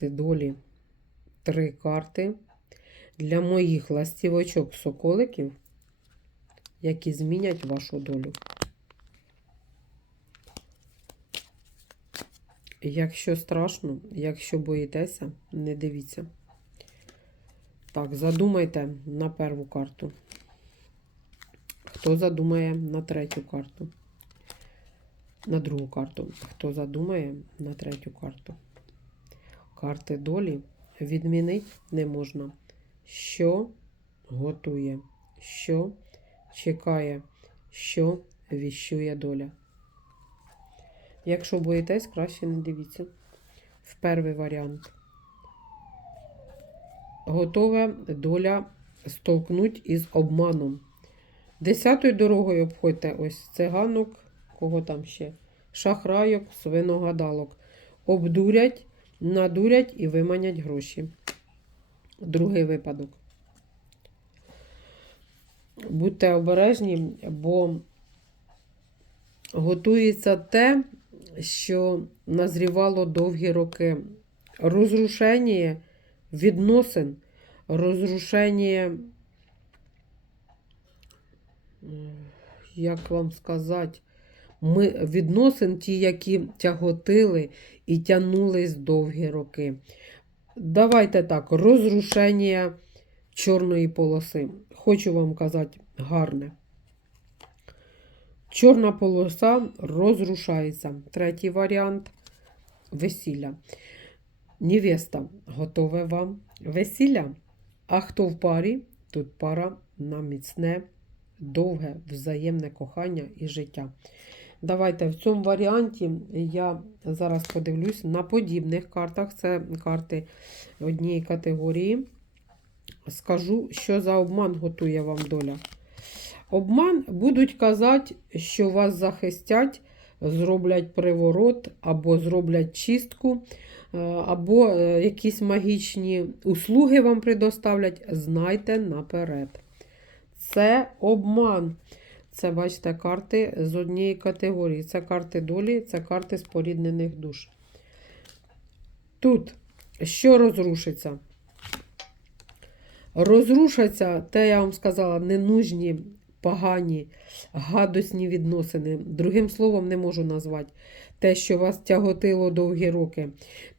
долі три карти для моїх ластівочок-соколиків, які змінять вашу долю. Якщо страшно, якщо боїтеся, не дивіться. Так, задумайте на перву карту. Хто задумає на третю карту? На другу карту. Хто задумає на третю карту? Карти долі відмінити не можна. Що готує, що чекає, що віщує доля. Якщо боїтесь, краще не дивіться. В перший варіант. Готове доля столкнуть із обманом. Десятою дорогою обходьте ось циганок, кого там ще, шахрайок, свиногадалок. Обдурять, надурять і виманять гроші. Другий випадок. Будьте обережні, бо готується те, що назрівало довгі роки. Розрушення відносин, розрушення, як вам сказати, ми, відносин ті, які тяготили і тягнулись довгі роки. Давайте так, розрушення чорної полоси. Хочу вам казати гарне. Чорна полоса розрушається. Третій варіант весілля. Невеста готове вам весілля. А хто в парі, тут пара на міцне, довге, взаємне кохання і життя. Давайте в цьому варіанті я зараз подивлюсь на подібних картах. Це карти однієї категорії. Скажу, що за обман готує вам доля. Обман будуть казати, що вас захистять, зроблять приворот, або зроблять чистку, е, або е, якісь магічні услуги вам предоставлять. Знайте наперед. Це обман. Це, бачите, карти з однієї категорії. Це карти долі, це карти споріднених душ. Тут що розрушиться? Розрушаться, те, я вам сказала, ненужні, погані, гадосні відносини. Другим словом, не можу назвати. Те, що вас тяготило довгі роки,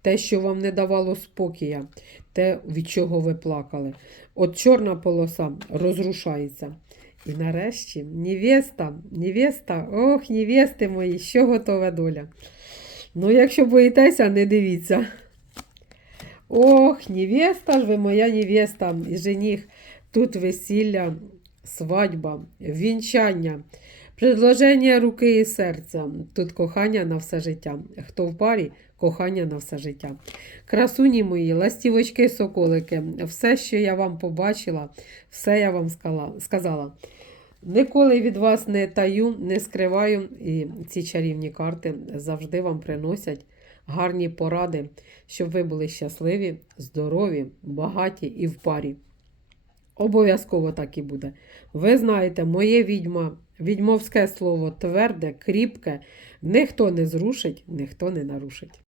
те, що вам не давало спокія, те, від чого ви плакали. От чорна полоса розрушається. І нарешті невеста, невеста, ох, невести мої, що готова доля. Ну, якщо боїтеся, не дивіться. Ох, невеста ж ви моя невеста і жених. Тут весілля, свадьба, вінчання, предложення руки і серця. Тут кохання на все життя. Хто в парі, кохання на все життя. Красуні мої, ластівочки, соколики, все, що я вам побачила, все я вам сказала. Ніколи від вас не таю, не скриваю, і ці чарівні карти завжди вам приносять гарні поради, щоб ви були щасливі, здорові, багаті і в парі. Обов'язково так і буде. Ви знаєте, моє відьма, відьмовське слово тверде, кріпке, ніхто не зрушить, ніхто не нарушить.